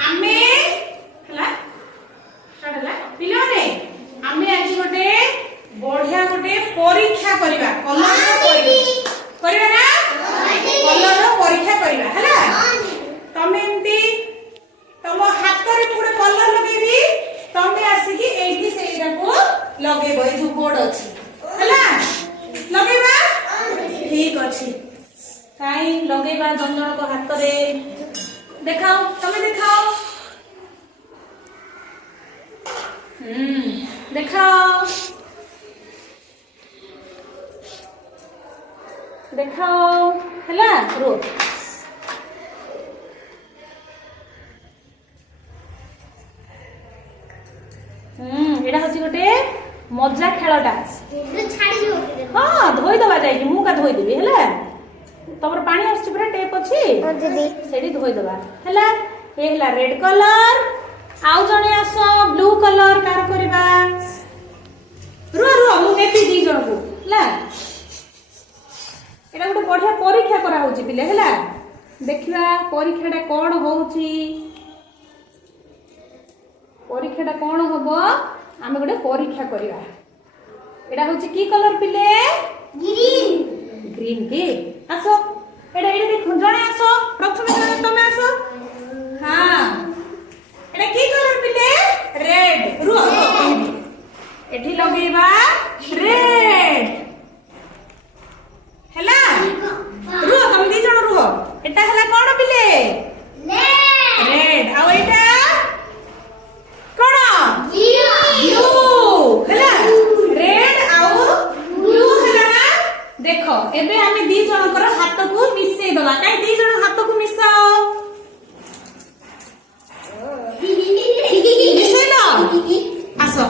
आमे हला हला पिलाने आमे आज गोटे बढ़िया गोटे परीक्षा करिबा कलर करिबा ना कलर परीक्षा करिबा हला तमे एंती तम हाथ रे पुरे कलर लगेबी तमे आसी की एठी सेइरा को लगेबो ए जो बोर्ड अछि हला लगेबा ठीक अछि काई लगेबा जन को हाथ रे देखाओ तमे देखाओ देखाओ देखाओ हला रो एडा होची गोटे मजा खेलटा हाँ धोई दबा जाई मु का धोई देबी हला तमर पानी आछी पूरा टेप अछि दीदी सेडी धोई दबा हला ए हला रेड कलर आउ जणे आसो ब्लू कलर कार करबा रो रो मु नेपी दी जण को हला एडा गोटे बढ़िया परीक्षा करा होची पिले हला देखिबा परीक्षाटा कोन होउची परीक्षाटा कोन होबो आमे गोटे परीक्षा करिबा एडा होची की कलर पिले ग्रीन ग्रीन के आसो एडा एडा देखो जणे आसो प्रथम जणे तमे आसो हां एडा की कलर पिले रेड रो एठी लगेबा रेड हला रो तुम दी जण रो एटा हला कोन पिले रेड आ एटा कोन ब्लू हला रेड आ ब्लू हला ना देखो एबे आमे दी जणकर हाथ को मिसै दला काई दी जण हाथ को मिसाओ मिसै ना आसो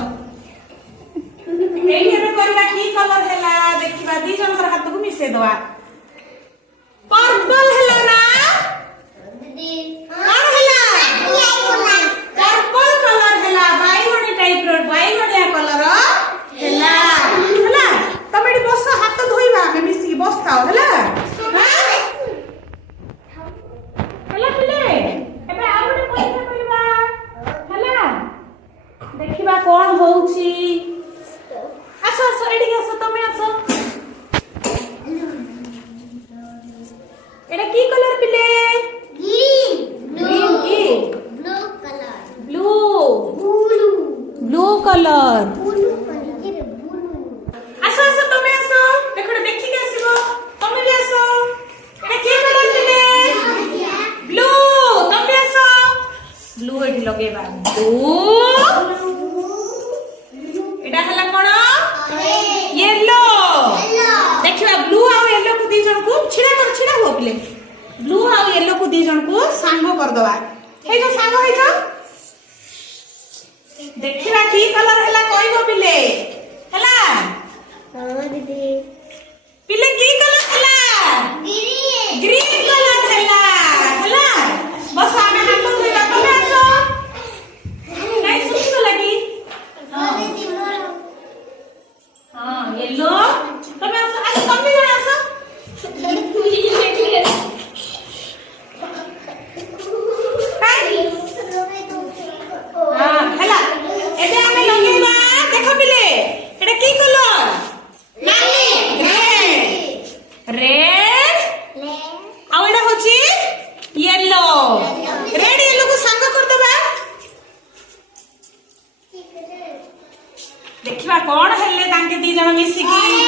एही एबे करबा की कलर हला देखिबा दी जणकर हाथ को मिसै दवा पर्पल हला ना दीदी कोन हला पर्पल कलर हला बाइगणी टाइप रो बाइगणिया कलर हला हला तमे बस हाथ धोइबा मे मिसी बसताओ हला हला पिले एबे आ गोटे परीक्षा करबा हला देखिबा कोन होउची आसो आसो एडी आसो तमे आसो एडा की कलर पिले ग्रीन ग्रीन की blue colour blue blue blue colour आसो आसो तमे आसो देखो देखि के आसीबो तमे भी आसो एडा की कलर पिले ब्लू तमे आसो ब्लू एठी लगेबा ब्लू एडा हला कोन येलो देखिबा ब्लू आ येलो को दी जण को छिड़ा हो पिले ब्लू आ येलो को दी जण को सांगो कर दवा हे जो सांगो हे जो देखिबा की कलर हला कहबो पिले हला हां दीदी पिले की कलर हला ग्रीन ग्रीन कलर हला हला बस आमे हाथ धोइबा तमे आसो नाइ सुस्तो लगी हां दीदी मोर हां येलो तमे आसो आसो तमे जण आसो हला एबे आमे लगेबा देखो पिले एटा की कलर नाली रेड रेड आ एटा होची येलो रेड येलो को संग कर दबा देखिबा कोन हेले तांके दी जण मिसी की